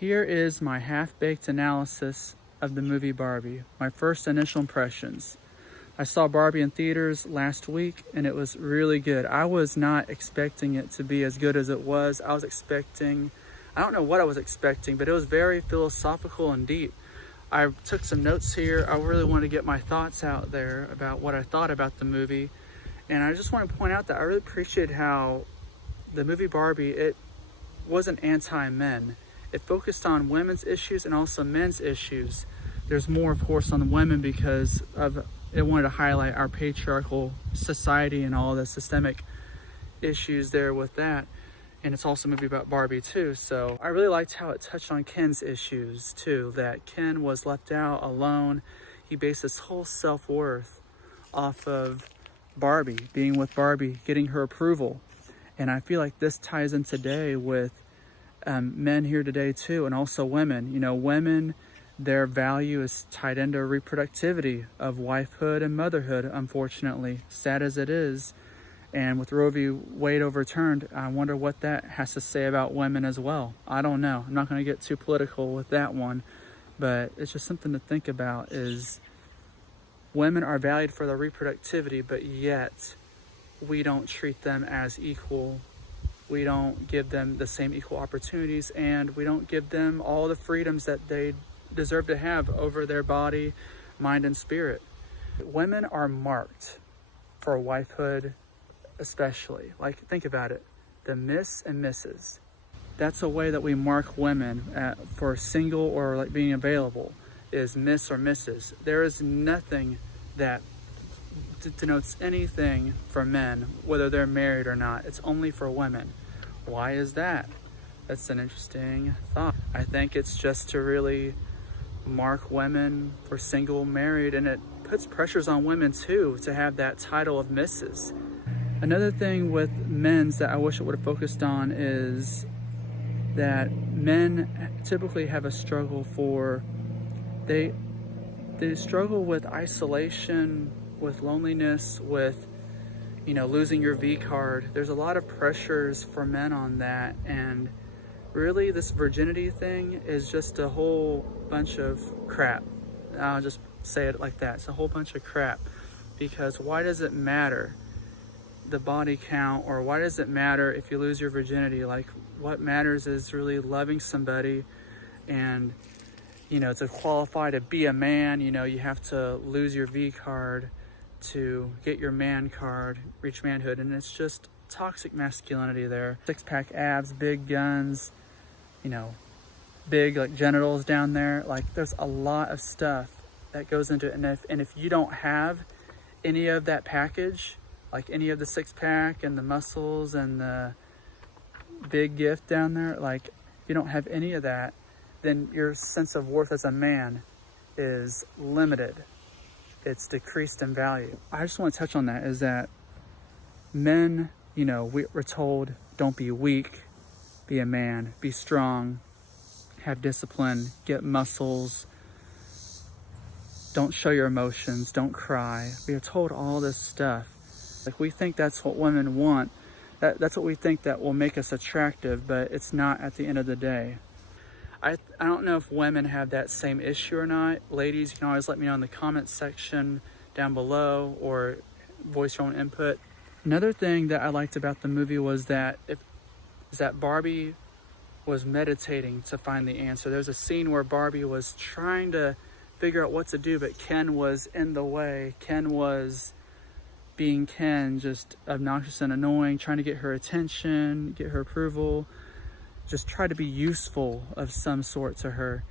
Here is my half-baked analysis of the movie Barbie, my first initial impressions. I saw Barbie in theaters last week and it was really good. I was not expecting it to be as good as it was. I don't know what I was expecting, but it was very philosophical and deep. I took some notes here. I really want to get my thoughts out there about what I thought about the movie. And I just want to point out that I really appreciate how the movie Barbie, it wasn't anti-men. It focused on women's issues and also men's issues. There's more, of course, on the women because of it wanted to highlight our patriarchal society and all the systemic issues there with that. And it's also a movie about Barbie too. So I really liked how it touched on Ken's issues too, that Ken was left out alone. He based his whole self-worth off of Barbie, being with Barbie, getting her approval. And I feel like this ties in today with men here today too, and also women. You know, women, their value is tied into reproductivity of wifehood and motherhood, unfortunately, sad as it is. And with Roe v. Wade overturned, I wonder what that has to say about women as well. I don't know. I'm not going to get too political with that one, but it's just something to think about is women are valued for their reproductivity, but yet we don't treat them as equal. We don't give them the same equal opportunities, and we don't give them all the freedoms that they deserve to have over their body, mind, and spirit. Women are marked for wifehood, especially. Like, think about it. The Miss and Mrs. That's a way that we mark women for single or like being available is Miss or Mrs. There is nothing that denotes anything for men, whether they're married or not. It's only for women. Why is that? That's an interesting thought. I think it's just to really mark women for single, married, and it puts pressures on women too to have that title of Mrs. Another thing with men's that I wish it would have focused on is that men typically have a struggle they struggle with isolation, with loneliness, with losing your V card. There's a lot of pressures for men on that, and really this virginity thing is just a whole bunch of crap. I'll just say it like that. It's a whole bunch of crap, because why does it matter the body count, or why does it matter if you lose your virginity? Like, what matters is really loving somebody, and to qualify to be a man, you have to lose your V card to get your man card, reach manhood. And it's just toxic masculinity there. Six-pack abs, big guns, big like genitals down there. Like, there's a lot of stuff that goes into it. And if you don't have any of that package, like any of the six-pack and the muscles and the big gift down there, like if you don't have any of that, then your sense of worth as a man is limited. It's decreased in value. I just want to touch on that, is that men, we're told, don't be weak, be a man, be strong, have discipline, get muscles, don't show your emotions, don't cry. We are told all this stuff. Like, we think that's what women want. That's what we think that will make us attractive, but it's not at the end of the day. I don't know if women have that same issue or not. Ladies, you can always let me know in the comments section down below, or voice your own input. Another thing that I liked about the movie was that Barbie was meditating to find the answer. There's a scene where Barbie was trying to figure out what to do, but Ken was in the way. Ken was being Ken, just obnoxious and annoying, trying to get her attention, get her approval, just try to be useful of some sort to her.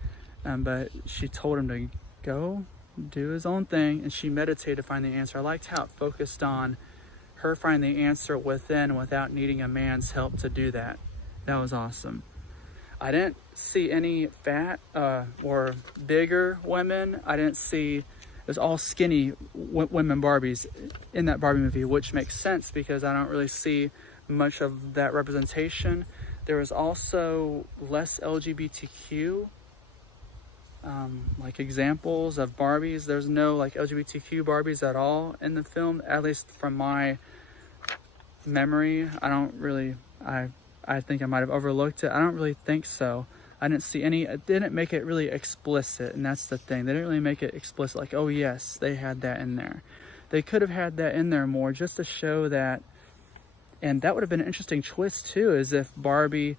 But she told him to go do his own thing, and she meditated to find the answer. I liked how it focused on her finding the answer within without needing a man's help to do that. That was awesome. I didn't see any fat or bigger women. I didn't see, it was all skinny women Barbies in that Barbie movie, which makes sense because I don't really see much of that representation. There was also less LGBTQ like examples of Barbies. There's no like LGBTQ Barbies at all in the film, at least from my memory. I think I might have overlooked it. I don't really think so. I didn't see any, it didn't make it really explicit, and that's the thing. They didn't really make it explicit, like, oh yes, they had that in there. They could have had that in there more just to show that, and that would have been an interesting twist too, is if Barbie,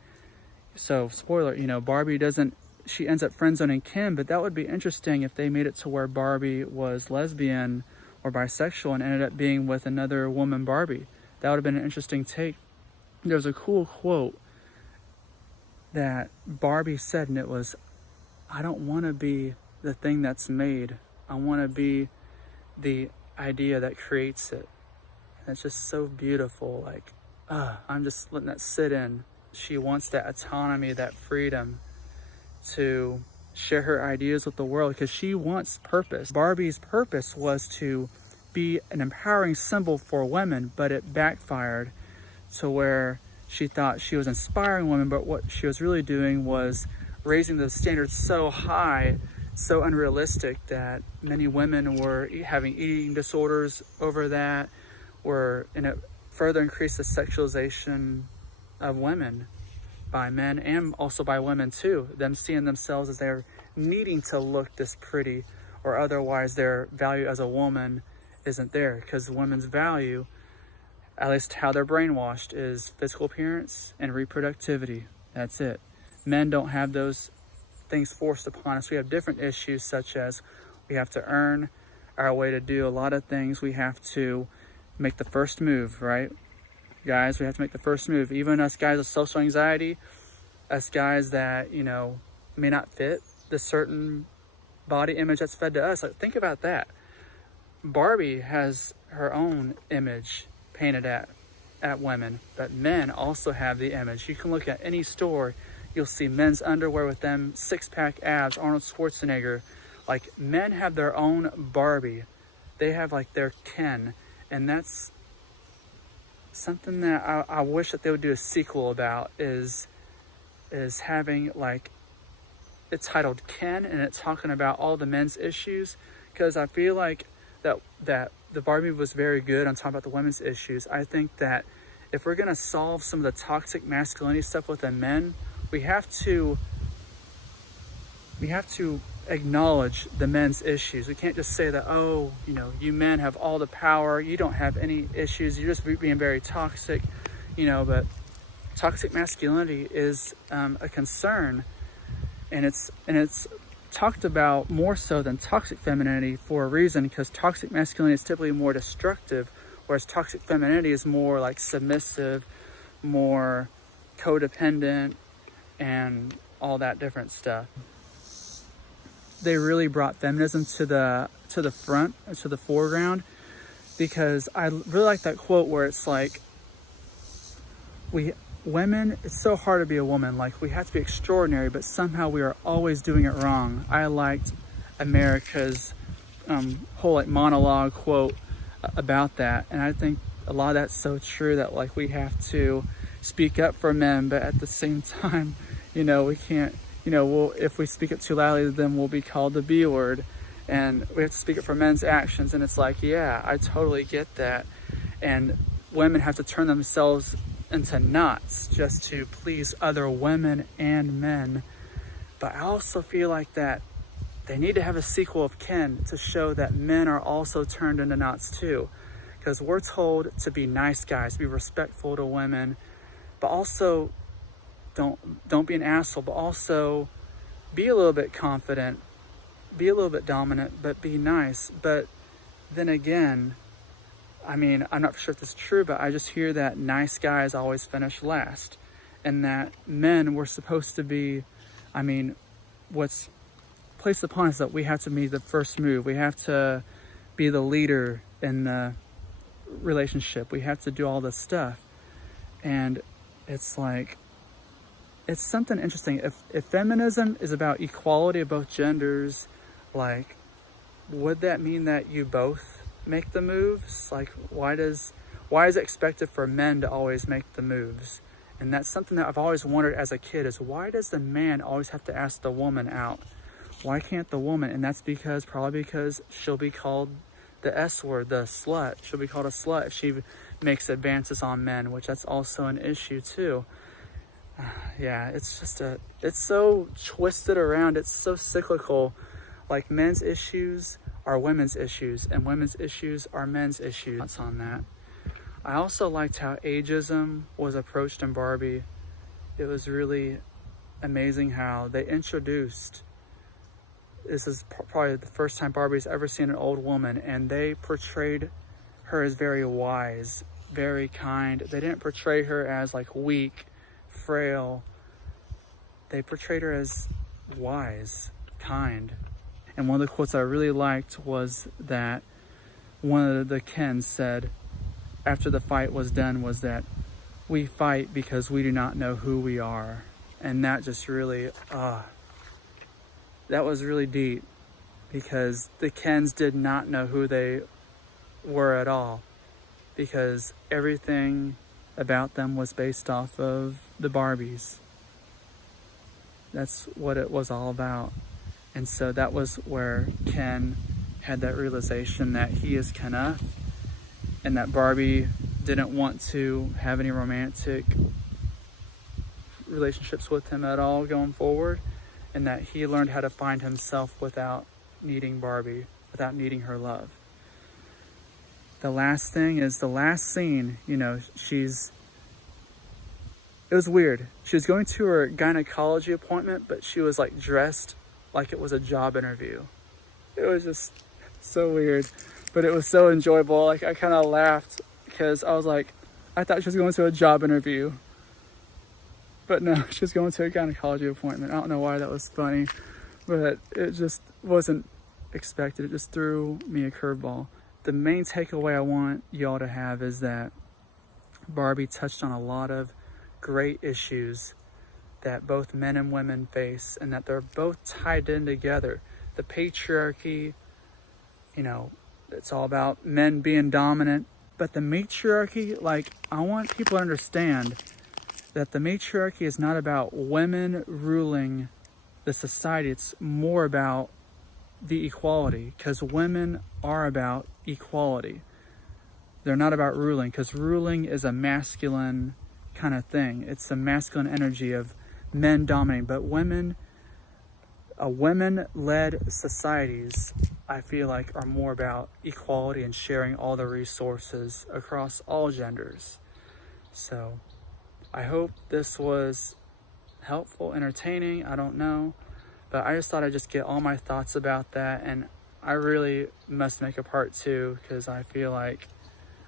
so spoiler, Barbie doesn't, she ends up friend-zoning Ken, but that would be interesting if they made it to where Barbie was lesbian or bisexual and ended up being with another woman Barbie. That would have been an interesting take. There was a cool quote that Barbie said, and it was, I don't want to be the thing that's made. I want to be the idea that creates it. And it's just so beautiful. Like, I'm just letting that sit in. She wants that autonomy, that freedom to share her ideas with the world because she wants purpose. Barbie's purpose was to be an empowering symbol for women, but it backfired to where she thought she was inspiring women, but what she was really doing was raising the standards so high, so unrealistic, that many women were having eating disorders over that, and it further increased the sexualization of women by men and also by women too, them seeing themselves as they're needing to look this pretty, or otherwise their value as a woman isn't there, because women's value, at least how they're brainwashed, is physical appearance and reproductivity. That's it. Men don't have those things forced upon us. We have different issues, such as we have to earn our way to do a lot of things. We have to make the first move, right? Guys, we have to make the first move. Even us guys with social anxiety, us guys that, may not fit the certain body image that's fed to us. Like, think about that. Barbie has her own image painted at women, but men also have the image. You can look at any store, you'll see men's underwear with them six-pack abs, Arnold Schwarzenegger. Like, men have their own Barbie. They have like their Ken, and that's something that I wish that they would do a sequel about, is having, like, it's titled Ken, and it's talking about all the men's issues, because I feel like that the Barbie was very good on talking about the women's issues. I think that if we're going to solve some of the toxic masculinity stuff within men, we have to acknowledge the men's issues. We can't just say that, you men have all the power, you don't have any issues, you're just being very toxic, but toxic masculinity is a concern, and it's talked about more so than toxic femininity for a reason, because toxic masculinity is typically more destructive, whereas toxic femininity is more like submissive, more codependent, and all that different stuff. They really brought feminism to the front, to the foreground, because I really like that quote where it's like, women, it's so hard to be a woman. Like, we have to be extraordinary, but somehow we are always doing it wrong. I liked America's whole monologue quote about that, and I think a lot of that's so true, that like we have to speak up for men, but at the same time, we can't. If we speak it too loudly, then we'll be called the B word, and we have to speak it for men's actions. And it's like, yeah, I totally get that. And women have to turn themselves into knots just to please other women and men. But I also feel like that they need to have a sequel of Ken to show that men are also turned into knots too, because we're told to be nice guys, be respectful to women, but also don't be an asshole, but also be a little bit confident, be a little bit dominant, but be nice. But then again, I'm not sure if this is true, but I just hear that nice guys always finish last, and that men were supposed to be, what's placed upon us that we have to be the first move. We have to be the leader in the relationship. We have to do all this stuff. And it's like, it's something interesting. If feminism is about equality of both genders, like, would that mean that you both make the moves? Like, why is it expected for men to always make the moves? And that's something that I've always wondered as a kid, is why does the man always have to ask the woman out? Why can't the woman? And that's probably because she'll be called the S word, the slut. She'll be called a slut if she makes advances on men, which that's also an issue too. Yeah, it's so twisted around. It's so cyclical. Like men's issues are women's issues, and women's issues are men's issues. Thoughts on that. I also liked how ageism was approached in Barbie. It was really amazing how they introduced, this is probably the first time Barbie's ever seen an old woman, and they portrayed her as very wise, very kind. They didn't portray her as like weak, frail. They portrayed her as wise, kind. And one of the quotes I really liked was that one of the Kens said after the fight was done was that we fight because we do not know who we are. And that just really, that was really deep, because the Kens did not know who they were at all, because everything about them was based off of the Barbies. That's what it was all about. And so that was where Ken had that realization that he is Kenneth, and that Barbie didn't want to have any romantic relationships with him at all going forward, and that he learned how to find himself without needing Barbie, without needing her love. The last thing is the last scene, you know, it was weird. She was going to her gynecology appointment, but she was like dressed like it was a job interview. It was just so weird, but it was so enjoyable. Like, I kind of laughed because I was like, I thought she was going to a job interview, but no, she was going to a gynecology appointment. I don't know why that was funny, but it just wasn't expected. It just threw me a curveball. The main takeaway I want y'all to have is that Barbie touched on a lot of great issues that both men and women face, and that they're both tied in together. The patriarchy, you know, it's all about men being dominant, but the matriarchy, like, I want people to understand that the matriarchy is not about women ruling the society. It's more about the equality, because women are about equality. They're not about ruling, because ruling is a masculine kind of thing. It's the masculine energy of men dominating. But women-led societies, I feel like, are more about equality and sharing all the resources across all genders. So I hope this was helpful, entertaining, I don't know. But I just thought I'd just get all my thoughts about that. And I really must make a part 2, because I feel like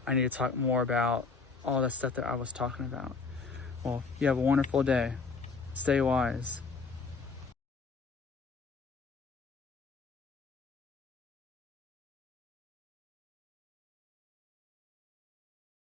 I need to talk more about all the stuff that I was talking about. Well, you have a wonderful day. Stay wise.